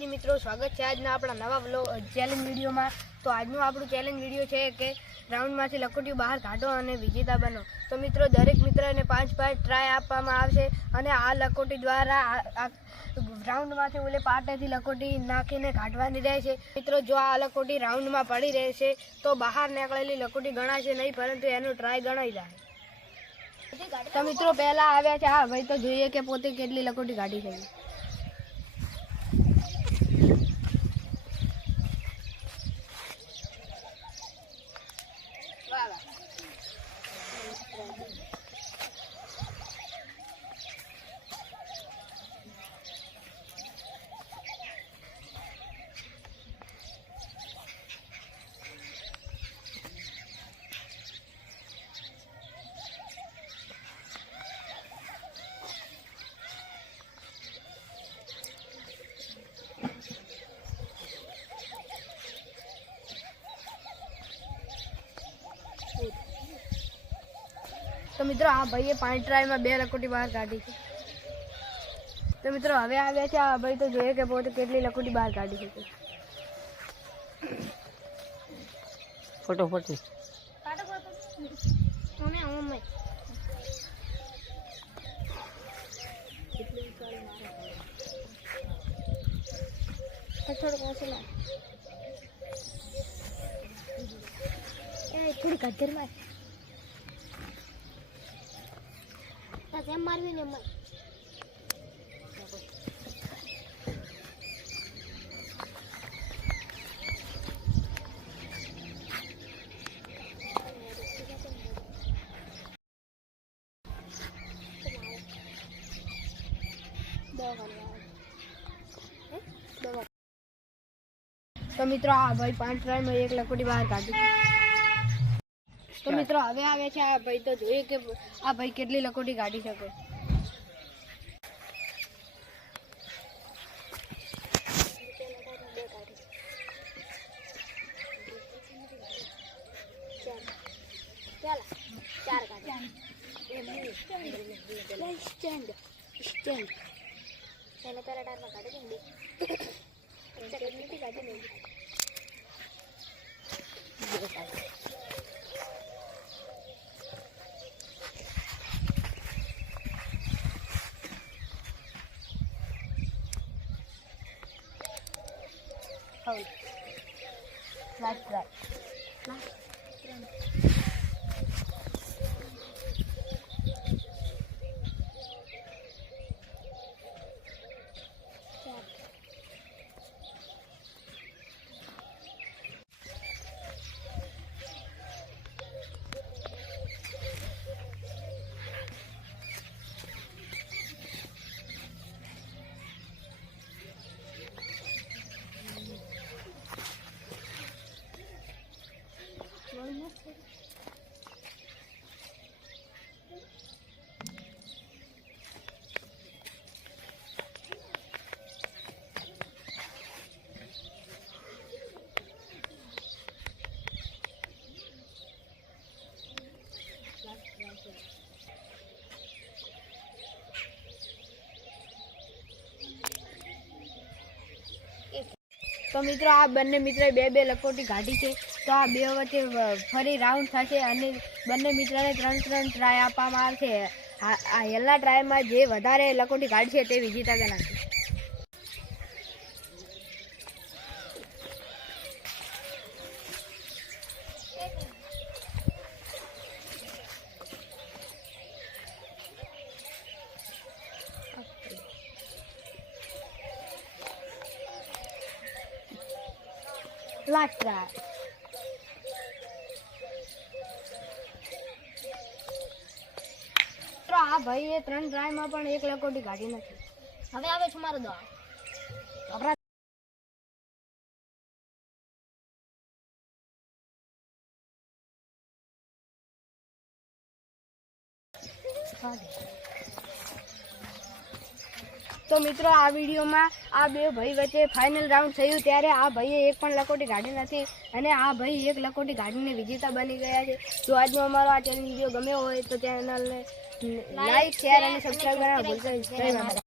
મિત્રો સ્વાગત છે આજના આપણા નવા વ્લોગ ચેલેન્જ વિડીયોમાં। તો આજનું આપણું ચેલેન્જ વિડીયો છે કે રાઉન્ડમાંથી લખોટી બહાર કાઢો અને વિજેતા બનો। તો મિત્રો દરેક મિત્રને 5 ટ્રાય આપવામાં આવશે અને આ લખોટી દ્વારા રાઉન્ડમાંથી ઓલે પાટેથી લખોટી નાખીને કાઢવાની રહેશે। મિત્રો જો આ લખોટી રાઉન્ડમાં પડી રહેશે તો બહાર નીકળેલી લખોટી ગણાશે નહીં, પરંતુ એનો ટ્રાય ગણાઈ જાય। તો મિત્રો પહેલા આવ્યા છે હા ભાઈ, તો જોઈએ કે પોતે કેટલી લખોટી કાઢી શકે। तो मित्रों आ भाई 5 ट्राय में 2 लखोटी बहार काढ़ी है। तो मित्रों हवे आव्या छे आ भाई, तो जोईए के पोते केटली लखोटी बहार काढ़ी शके। फटाफट ओने ओमे थोड़ा पास ला ए थोड़ी गजर मार ताजे मारवी ने मार तो मित्रों आ भाई 5 ट्राय में 1 लखोटी बहार काढ़ी। तो मित्रों हवे आवे छे आ भाई, तो जोईए के आ भाई केटली लखोटी काढ़ी शके। पहले तेरा टायर में काट देंगे लास्ट ट्राई तो मित्रों आ बने मित्रे 2 लखोटी काढ़ी है। तो आ 2 वच्चे फरी राउंड थशे अने बने मित्रने 3 ट्राय आपवामां आवशे। आ हेला ट्राय में जे वधारे लखोटी काढशे ते विजेता गणाशे। लास्ट ट्राय तो आ भाई ये 3 ट्राय में पण 1 लखोटी काढी नथी। हवे आवे छे मारो दो तो मित्रों आ वीडियो में आ 2 भाई वच्चे फाइनल राउंड थयुं त्यारे आ भाईए 1 पण लखोटी काढी नथी अने आ भाई 1 लखोटी काढीने विजेता बनी गया छे। तो आजनो अमारो आ चैनल वीडियो गम्यो होय तो चैनल ने लाइक शेयर और सब्सक्राइब करना भूलता नहीं।